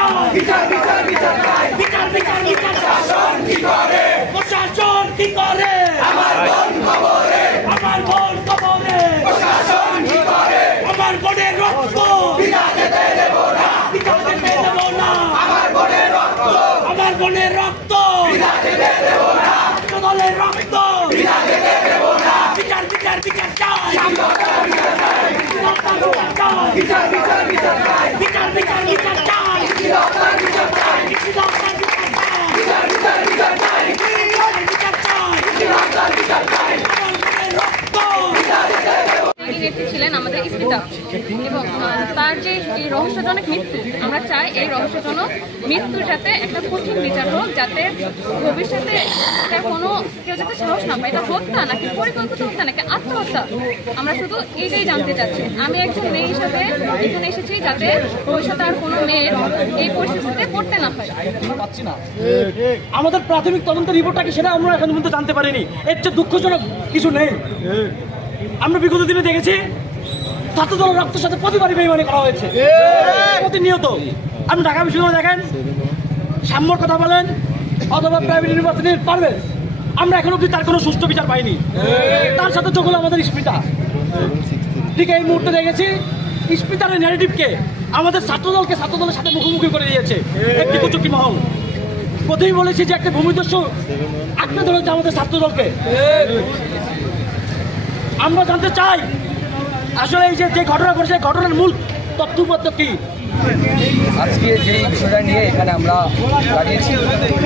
চাই, বিচার বিচার বিচার চাই, বিচার বিচার বিচার শাসন কি করে, প্রশাসন কি করে, আমার বোন খবরে, আমার বোন খবরে, প্রশাসন কি করে, আমার বোনের রক্ত বিনা যেতে দেব না, বিনা যেতে দেব না, আমার বোনের রক্ত, আমার বোনের রক্ত বিনা যেতে দেব না, দলের রক্ত বিনা যেতে দেব না, বিচার বিচার বিচার চাই, বিচার চাই, বিচার বিচার বিচার চাই, বিচার বিচার বিচার চাই, বিচার বিচার চাই, বিচার বিচার বিচার চাই, বিচার চাই, বিচার বিচার চাই, রক্ত বিনা যেতে দেব না। ছিলেন আমাদের ইস্পিতা এবং তার যে এই রহস্যজনক মৃত্যু, আমরা চাই এই রহস্যজনক মৃত্যুর সাথে একটা কঠিন বিচার হোক, যাতে ভবিষ্যতে এটা কোনো কেউ যাতে সাহস না পায় এটা হত্যা নাকি পরিকল্পিত হত্যা নাকি আত্মহত্যা। আমরা শুধু এইটাই জানতে চাচ্ছি। আমি একজন মেয়ে হিসাবে এখানে এসেছি যাতে ভবিষ্যতে আর কোনো মেয়ের এই পরিস্থিতিতে পড়তে না হয়। আমাদের প্রাথমিক তদন্তের রিপোর্টটা কি সেটা আমরা এখন পর্যন্ত জানতে পারিনি। এর চেয়ে দুঃখজনক কিছু নেই। আমরা বিগত দিনে দেখেছি ছাত্রদলের রক্তের সাথে প্রতিবারই বেইমানি করা হয়েছে প্রতিনিয়ত। আপনি ঢাকা বিশ্ববিদ্যালয়ে দেখেন, সাম্যর কথা বলেন অথবা প্রাইভেট ইউনিভার্সিটির পারবেন, আমরা এখন অব্দি তার কোনো সুষ্ঠু বিচার পাইনি। তার সাথে যোগ হলো আমাদের ইস্পিতা। ঠিক এই মুহূর্তে দেখেছি ইস্পিতার ন্যারেটিভকে আমাদের ছাত্রদলকে ছাত্রদলের সাথে মুখোমুখি করে দিয়েছে একটি কুচুকি মহল। প্রথমেই বলেছি যে একটা ভূমিদস্যু আঁকড়ে ধরেছে আমাদের ছাত্রদলকে। আমরা জানতে চাই আসলে এই যে ঘটনা ঘটেছে ঘটনার মূল তথ্যপত্র কি। আজকে যে বিষয়টা নিয়ে এখানে আমরা দাঁড়িয়েছি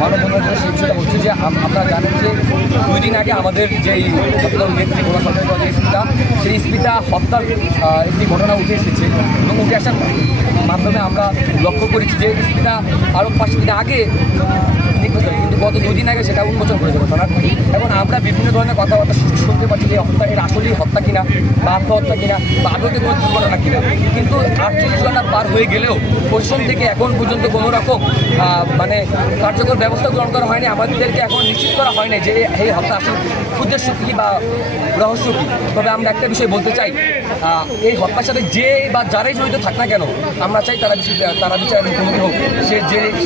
মানববন্ধনের সেই বিষয়টা হচ্ছে যে আপনারা জানেন যে 2 দিন আগে আমাদের যেই নেত্রী গোলাম ফারুক ইস্পিতা, সেই ইস্পিতা হত্যার একটি ঘটনা উঠে এসেছে এবং উঠে আসার মাধ্যমে আমরা লক্ষ্য করেছি যে ইস্পিতা আরও 5 দিন আগে নিখোঁজ, কিন্তু গত 2 দিন আগে সেটা উন্মোচন করেছে ঘটনা। এখন আমরা বিভিন্ন ধরনের কথাবার্তা শুনতে পাচ্ছি যে হত্যা এর আসলেই হত্যা কিনা বা আত্মহত্যা কিনা বা আদতে কোনো দুর্ঘটনা কিনা, কিন্তু 48 ঘন্টা পার হয়ে গেলেও প্রশাসন থেকে এখন পর্যন্ত কোনো রকম মানে কার্যকর ব্যবস্থা গ্রহণ করা হয়নি। আমাদেরকে এখন নিশ্চিত করা হয়নি যে এই হত্যা আসলে উদ্দেশ্য কী বা রহস্য কী। তবে আমরা একটা বিষয় বলতে চাই, এই হত্যার সাথে যে বা যারাই জড়িত থাক না কেন, আমরা চাই তারা বিচারের মুখোমুখি হোক।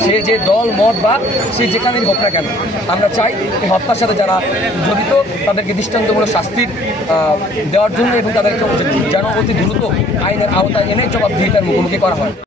সে যে দল মত বা সে যেখানেই হোক না কেন, আমরা চাই এই হত্যার সাথে যারা জড়িত তাদেরকে দৃষ্টান্তমূলক শাস্তির দেওয়ার জন্য এবং তাদেরকে যেন অতি দ্রুত আইনের আওতায় এনে জবাবদিহিতার মুখোমুখি করা হয়।